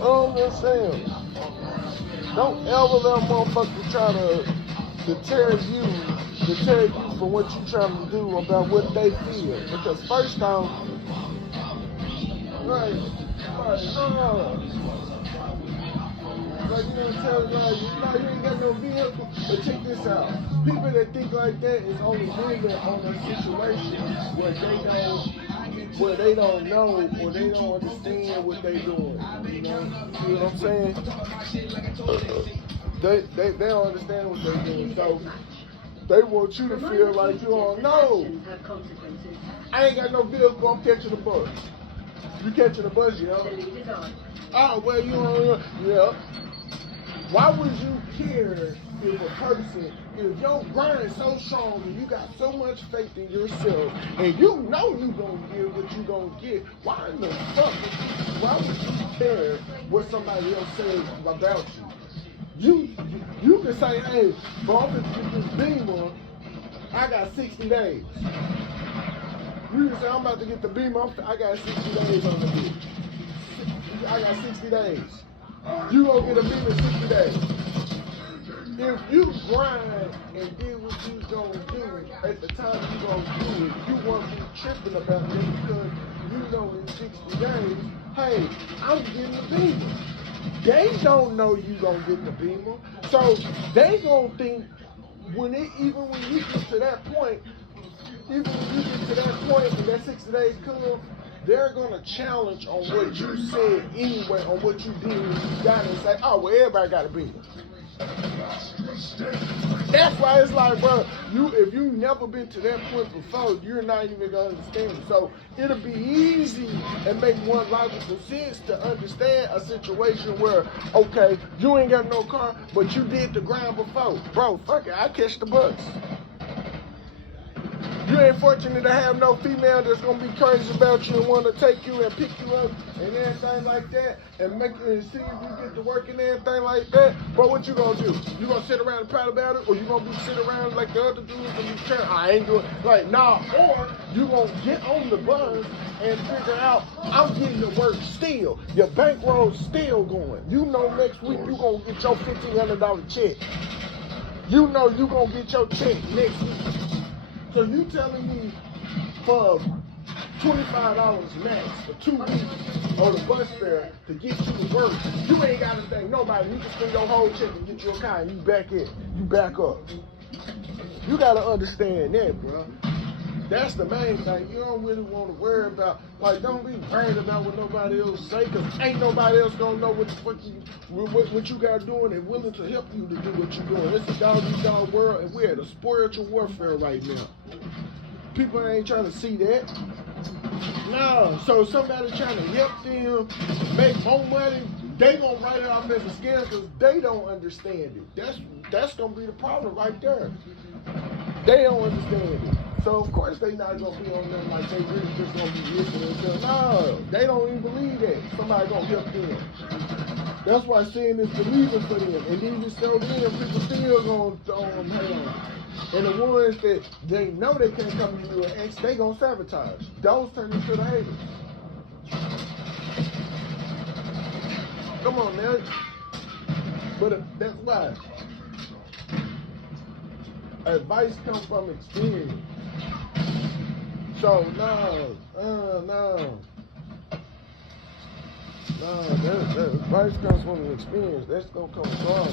I'm just saying, don't ever let a motherfucker try to deter you from what you trying to do about what they feel. Because first off, no. Like, you know what I'm saying? Like, you ain't got no vehicle. But check this out. People that think like that is only living on a situation where they don't know or they don't understand what they doing. You know? See what I'm saying? They don't understand what they doing. So they want you to feel like you don't know. I ain't got no vehicle, I'm catching the bus. You catching the bus, yeah? Oh, well, you don't, yeah. Why would you care if a person, if your grind is so strong and you got so much faith in yourself and you know you gonna get what you gonna get, why in the fuck, why would you care what somebody else says about you? You can say, hey, bro, I'm gonna get this Beamer, I got 60 days. You can say, I'm about to get the Beamer, I got 60 days on the beat. I got 60 days. You gonna get a Beamer in 60 days. If you grind and did what you gonna do at the time you gonna do it, you won't be tripping about it because you know in 60 days, hey, I'm getting the Beamer. They don't know you gonna get the Beamer, so they gonna think even when you get to that point, and that 60 days come, they're gonna challenge on what you said anyway, on what you did when you got it, and say, oh, well, everybody got a Beamer. That's why it's like, bro, if you never been to that point before, you're not even gonna understand it. So it'll be easy and make more logical sense to understand a situation where, okay, you ain't got no car, but you did the grind before. Bro, fuck it, I catch the bus. You ain't fortunate to have no female that's gonna be crazy about you and want to take you and pick you up and everything like that and make and see if you get to work and everything like that. But what you gonna do? You gonna sit around and proud about it, or you gonna sit around like the other dudes and you care? I ain't doing like nah. Or you gonna get on the bus and figure out I'm getting to work still. Your bankroll's still going. You know next week you gonna get your $1,500 check. You know you gonna get your check next week. So you telling me for $25 max for 2 weeks on the bus fare to get you to work, you ain't got to thank nobody. You can spend your whole check and get you a car and you back up. You got to understand that, bro. That's the main thing. You don't really want to worry about, like, don't be worried about what nobody else say, because ain't nobody else going to know what the fuck what you got doing and willing to help you to do what you're doing. It's a dog-eat-dog world, and we're at a spiritual warfare right now. People ain't trying to see that. No, so somebody trying to help them make more money, they going to write it off as a scam because they don't understand it. That's going to be the problem right there. They don't understand it. So, of course, they not going to be on them like they really just going to be listening to them. No, they don't even believe that. Somebody going to help them. That's why sin is believing for them. And even so then, people still going to throw them hands. And the ones that they know they can't come to you and ask, they going to sabotage. Those turn into the haters. Come on, man. But that's why. Advice comes from experience. So no, that advice comes from experience. That's gonna come from.